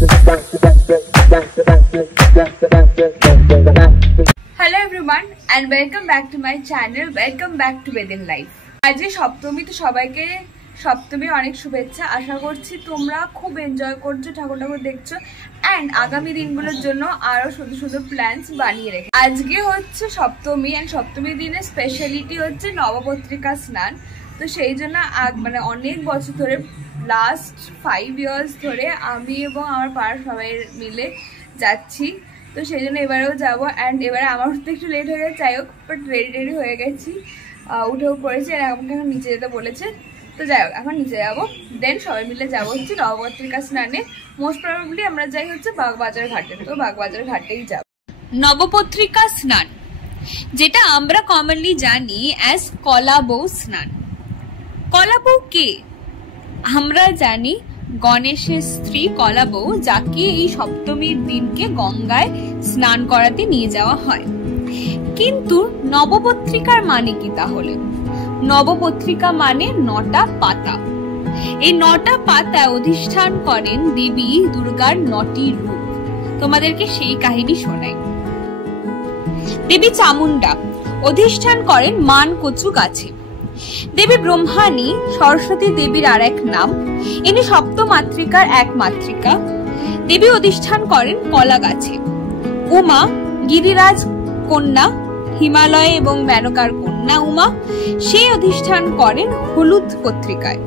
Hello everyone and welcome back to my channel. Welcome back to Within Life. আজকে সপ্তমী, তো সবাইকে সপ্তমী অনেক শুভেচ্ছা। আশা করছি তোমরা খুব এনজয় করছো, ঠাকুর ঠাকুর দেখছো এন্ড আগামী দিনগুলোর জন্য আরো সুন্দর সুন্দর প্ল্যানস বানিয়ে রেখে। আজকে হচ্ছে সপ্তমী এন্ড সপ্তমীর দিনের স্পেশালিটি হচ্ছে নবপত্রিকা স্নান। তো সেই জন্য মানে অনেক বছর ধরে, লাস্ট 5 years ধরে আমি এবং আমার পাড়ার সবাই মিলে যাচ্ছি। তো সেই জন্য এবারেও যাবো অ্যান্ড এবারে আমার উঠতে একটু লেট হয়ে গেছে, যাই হোক, বাট রেডি হয়ে গেছি, উঠেও পড়েছি আর আমাকে এখন নিচে যেতে বলেছে। তো যাই হোক, এখন নিচে যাবো, দেন সবাই মিলে যাবো হচ্ছে নবপত্রিকা স্নানে। মোস্ট প্রবাবলি আমরা যাই হচ্ছে বাগবাজার ঘাটে, তো বাগবাজার ঘাটেই যাব। নবপত্রিকা স্নান, যেটা আমরা কমনলি জানি অ্যাজ কলা বউ স্নান। কলা বউ কে? আমরা জানি গণেশের স্ত্রী কলা বউ, যাকে এই সপ্তমীর দিনকে গঙ্গায় স্নান করাতে নিয়ে যাওয়া হয়। কিন্তু নবপত্রিকার মানে কি তাহলে? নবপত্রিকা মানে 9টা পাতা। এই 9টা পাতা অধিষ্ঠান করেন দেবী দুর্গার 9টি রূপ। তোমাদেরকে সেই কাহিনী শোনাই। দেবী চামুন্ডা অধিষ্ঠান করেন মানকচু গাছে। দেবী ব্রহ্মাণী সরস্বতী দেবীর আর এক নাম। ইনি সপ্তমাত্রিকার এক মাত্রিকা। দেবী অধিষ্ঠান করেন কলা গাছে। উমা গিরিরাজ কন্যা, হিমালয় এবং মেনকার কন্যা উমা, সে অধিষ্ঠান করেন হলুদ পত্রিকায়।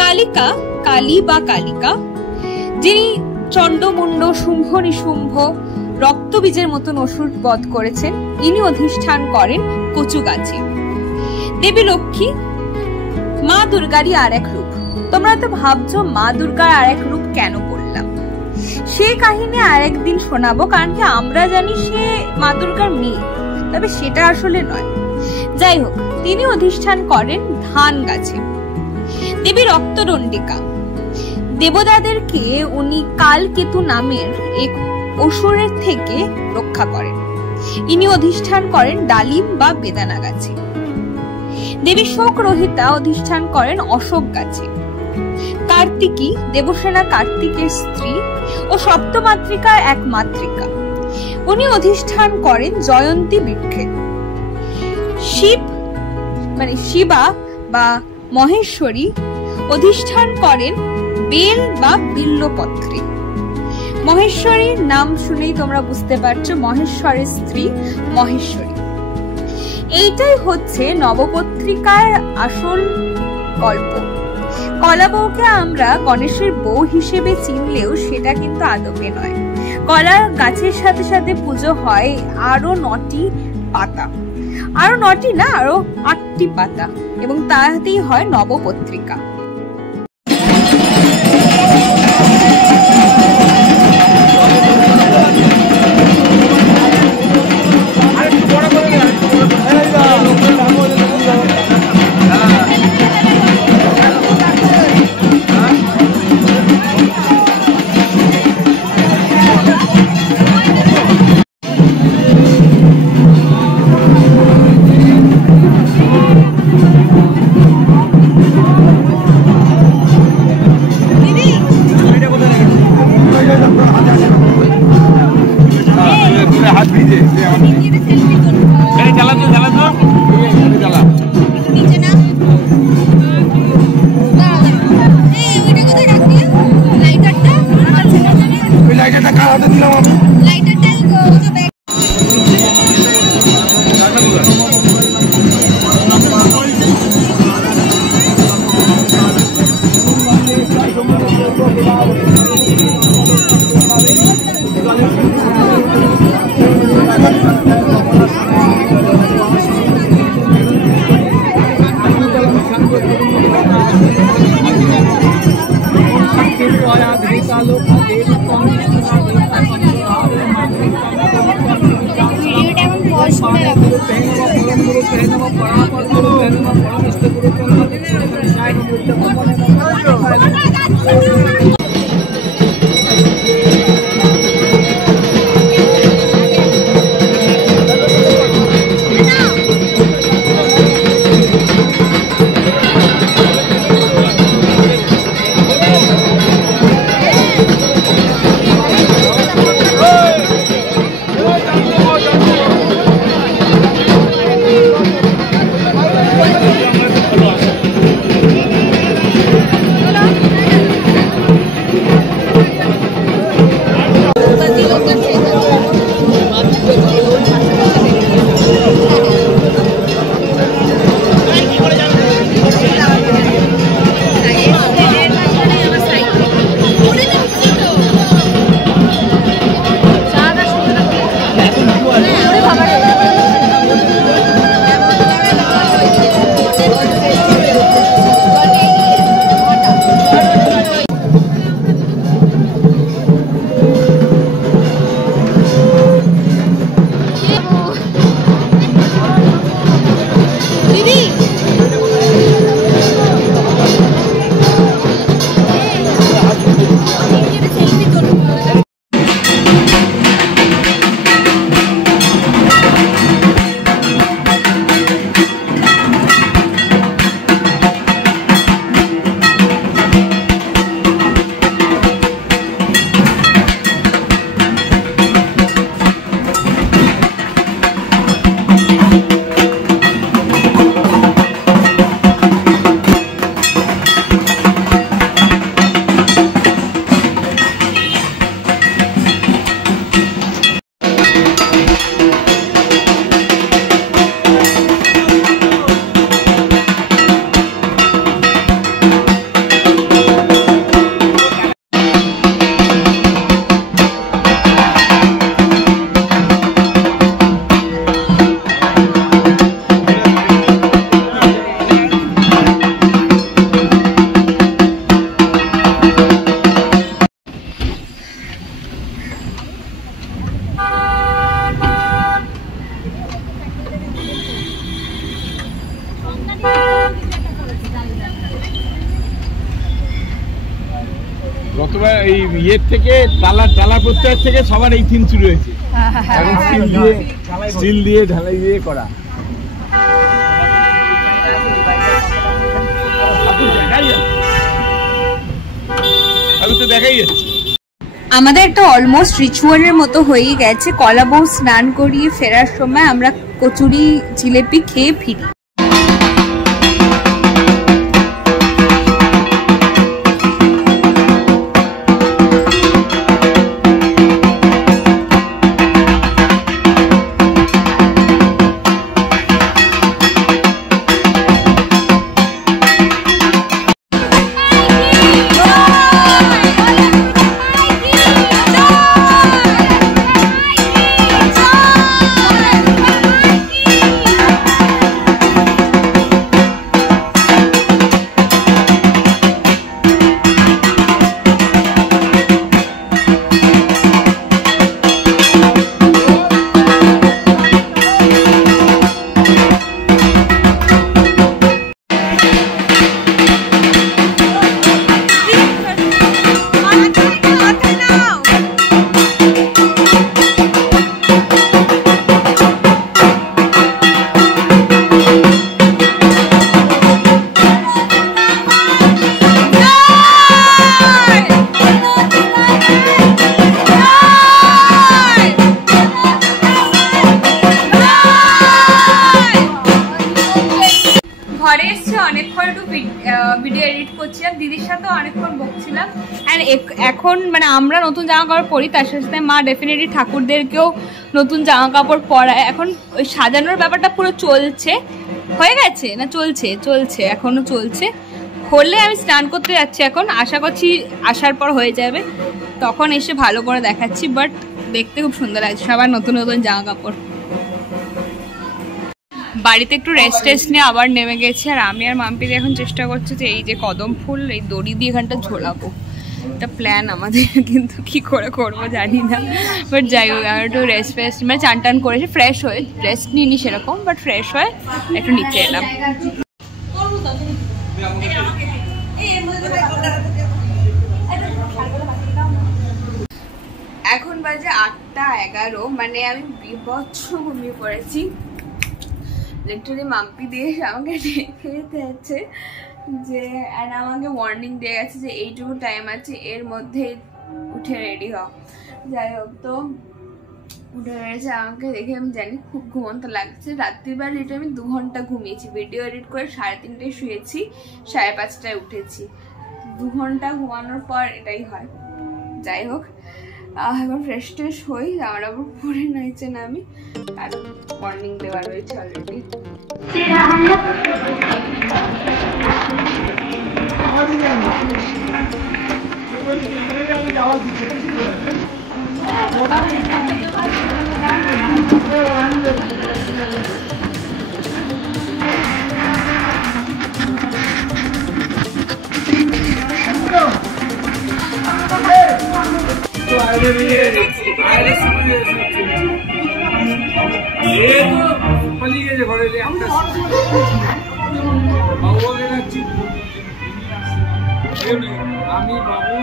কালিকা, কালী বা কালিকা, যিনি চন্ডমুন্ড, শুম্ভ নিশুম্ভ, রক্তবীজের মতন অসুর বধ করেছেন, ইনি অধিষ্ঠান করেন কচু গাছে। দেবী লক্ষ্মী মা দুর্গারই আর এক রূপ। তোমরা তো ভাবছো মা দুর্গার আর এক রূপ কেন বললাম? সেই কাহিনী আর একদিন শোনাবো, কারণ কি আমরা জানি সে মা দুর্গার মেয়ে, তবে সেটা আসলে নয়। যাই হোক, তিনি অধিষ্ঠান করেন ধান গাছে। দেবী রক্তদণ্ডিকা, দেবতাদেরকে উনি কালকেতু নামের এক অসুরের থেকে রক্ষা করেন। ইনি অধিষ্ঠান করেন ডালিম বা বেদানা গাছে। দেবী শোক রহিতা অধিষ্ঠান করেন অশোক গাছে। কার্তিকী দেবসেনা কার্তিকের স্ত্রী ও সপ্তমাত্রিকার এক মাত্রিকা, উনি অধিষ্ঠান করেন জয়ন্তী বৃক্ষে। শিব মানে শিবা বা মহেশ্বরী অধিষ্ঠান করেন বেল বা বিল্লপত্রে। মহেশ্বরীর নাম শুনেই তোমরা বুঝতে পারছো, মহেশ্বরের স্ত্রী মহেশ্বরী। এইটাই হচ্ছে নবপত্রিকার আসল গল্প। কলা বউকে আমরা গণেশের বউ হিসেবে চিনলেও সেটা কিন্তু আদপে নয়। কলা গাছের সাথে সাথে পুজো হয় আরো 9টি পাতা, আরো 9টি না, আরো 8টি পাতা, এবং তাতেই হয় নবপত্রিকা। গতবার এই ইয়ের থেকে টালার প্রত্যয় থেকে সবার এই থিম শুরু হয়েছে। এখন স্টিল দিয়ে ঢালাই দিয়ে করা। দেখাই যাচ্ছে আমাদের একটা অলমোস্ট রিচুয়ালের মতো হয়ে গেছে। কলা বউ স্নান করিয়ে ফেরার সময় আমরা কচুরি জিলেপি খেয়ে ফিরি। ঘরে এসে অনেকক্ষণ একটু ভিডিও এডিট করছিলাম, দিদির সাথে অনেকক্ষণ বকছিলাম। অ্যান্ড এখন মানে আমরা নতুন জামা কাপড় পরি, তার সাথে মা ডেফিনেটলি ঠাকুরদেরকেও নতুন জামা কাপড় পরায়। এখন ওই সাজানোর ব্যাপারটা পুরো চলছে, হয়ে গেছে না চলছে এখনো চলছে। হলে আমি স্নান করতে যাচ্ছি এখন, আশা করছি আসার পর হয়ে যাবে, তখন এসে ভালো করে দেখাচ্ছি। বাট দেখতে খুব সুন্দর লাগছে সবার নতুন নতুন জামা কাপড়। বাড়িতে একটু রেস্ট নিয়ে আবার নেমে গেছে, আর আমি আর মাম্পিদি এখন চেষ্টা করছি যে এই যে কদম ফুল এই দড়ি দিয়ে এখানটা ঝোলাবো। একটা প্ল্যান আমাদের, কিন্তু কি করে করবো জানি না। বাট যাই হোক, আমি একটু রেস্ট মানে চান টান করেছি, ফ্রেশ হয়ে, রেস্ট নিইনি সেরকম, বাট ফ্রেশ হয়ে একটু নিচে এলাম। এখন বাজে 8:11, মানে আমি বিভৎস ঘুমিয়ে পড়েছি। লিটারালি মাম্পি দিয়ে আমাকে ডেকে যেতে যাচ্ছে যে, অ্যান্ড আমাকে ওয়ার্নিং দিয়ে গেছে যে এইটুকু টাইম আছে, এর মধ্যে উঠে রেডি হ। যাই হোক, তো উঠে রয়েছে, আমাকে দেখে আমি জানি খুব ঘুমন্ত লাগছে। রাত্রিবেলা লিটারালি আমি 2 ঘন্টা ঘুমিয়েছি, ভিডিও এডিট করে 3:30টায় শুয়েছি, 5:30টায় উঠেছি। 2 ঘন্টা ঘুমানোর পর এটাই হয়। যাই হোক, এখন ফ্রেশ ট্রেশ হই, জামা কাপড় পরে নিচে নামি, কারণ মর্নিং দেওয়া রয়েছে অলরেডি। আমি বাবু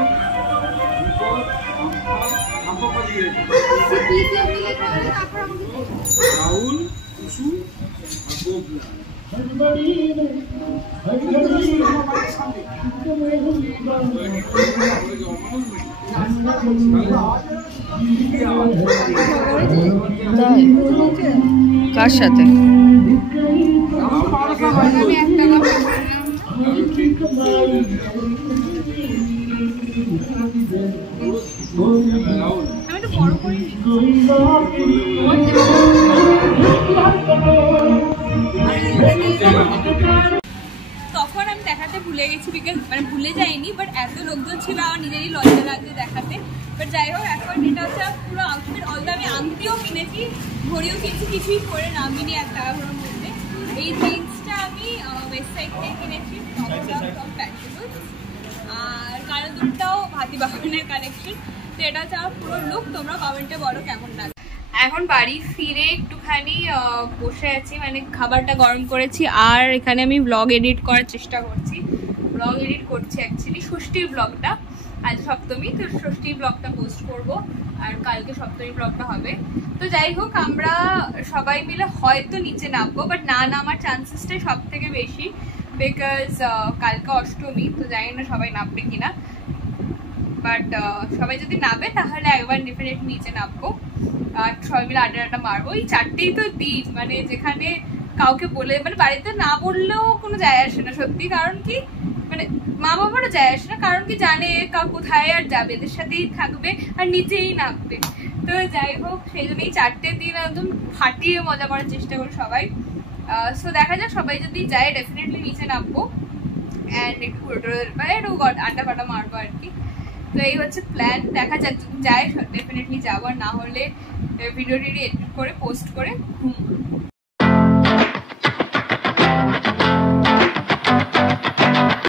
রাহুল কুসু কার সাথে তখন আমি দেখাতে ভুলে গেছি, বিকজ মানে ভুলে যাইনি, বাট এত লোকজন ছিল আমার নিজেরই লজ্জা লাগছে দেখাতে। বাট যাই হোক, এখন এটা হচ্ছে পুরো আউটফিট। অলরেডি আমি আংটিও কিনেছি, ঘড়িও কিনেছি, কিছুই পরে নামিনি 1 টাকা করে মধ্যে। এই জিন্সটা আমি ওয়েবসাইট থেকে কিনেছি, আর কারো দুটাও হাতি বাগানের কালেকশন। তো এটা হচ্ছে আমার পুরো লুক, তোমরা কমেন্টে বলো কেমন লাগে। এখন বাড়ি ফিরে একটুখানি বসে আছি, মানে খাবারটা গরম করেছি, আর এখানে আমি ব্লগ এডিট করার চেষ্টা করছি। ব্লগ এডিট করছি অ্যাকচুয়ালি ষষ্ঠীর ব্লগটা। আজ সপ্তমী, তো ষষ্ঠী ব্লগটা পোস্ট করব আর কালকে সপ্তমী ব্লগটা হবে। তো যাই হোক, আমরা সবাই মিলে হয়তো নিচে নামবো, বাট না নামার চান্সেসটাই সব থেকে বেশি, বিকজ কালকে অষ্টমী, তো জানি না সবাই নামবে কিনা, বাট সবাই যদি নামে তাহলে একবার ডেফিনেটলি নিচে নামবো আর সবাই মিলে আড্ডা মারবো। এই 4টেই তো দিন, মানে যেখানে কাউকে বলে, মানে বাড়িতে না বললেও কোনো যায় আসে না সত্যি, কারণ কি মানে মা বাবারও যায় আসে না, কারণ কি জানে কোথায় আর যাবে, এদের সাথেই থাকবে আর নিচেই নামবে। তো যাই হোক, সেই জন্য এই 4টে দিন একদম ফাটিয়ে মজা করার চেষ্টা করি সবাই। সো দেখা যাক, সবাই যদি যায় ডেফিনেটলি নিচে নামবো অ্যান্ড একটু আড্ডা ফাড্ডা মারবো আর কি। তো এই হচ্ছে প্ল্যান, দেখা যাক যদি যায় ডেফিনেটলি যাবো, আর না হলে ভিডিওটি এডিট করে পোস্ট করে ঘুম।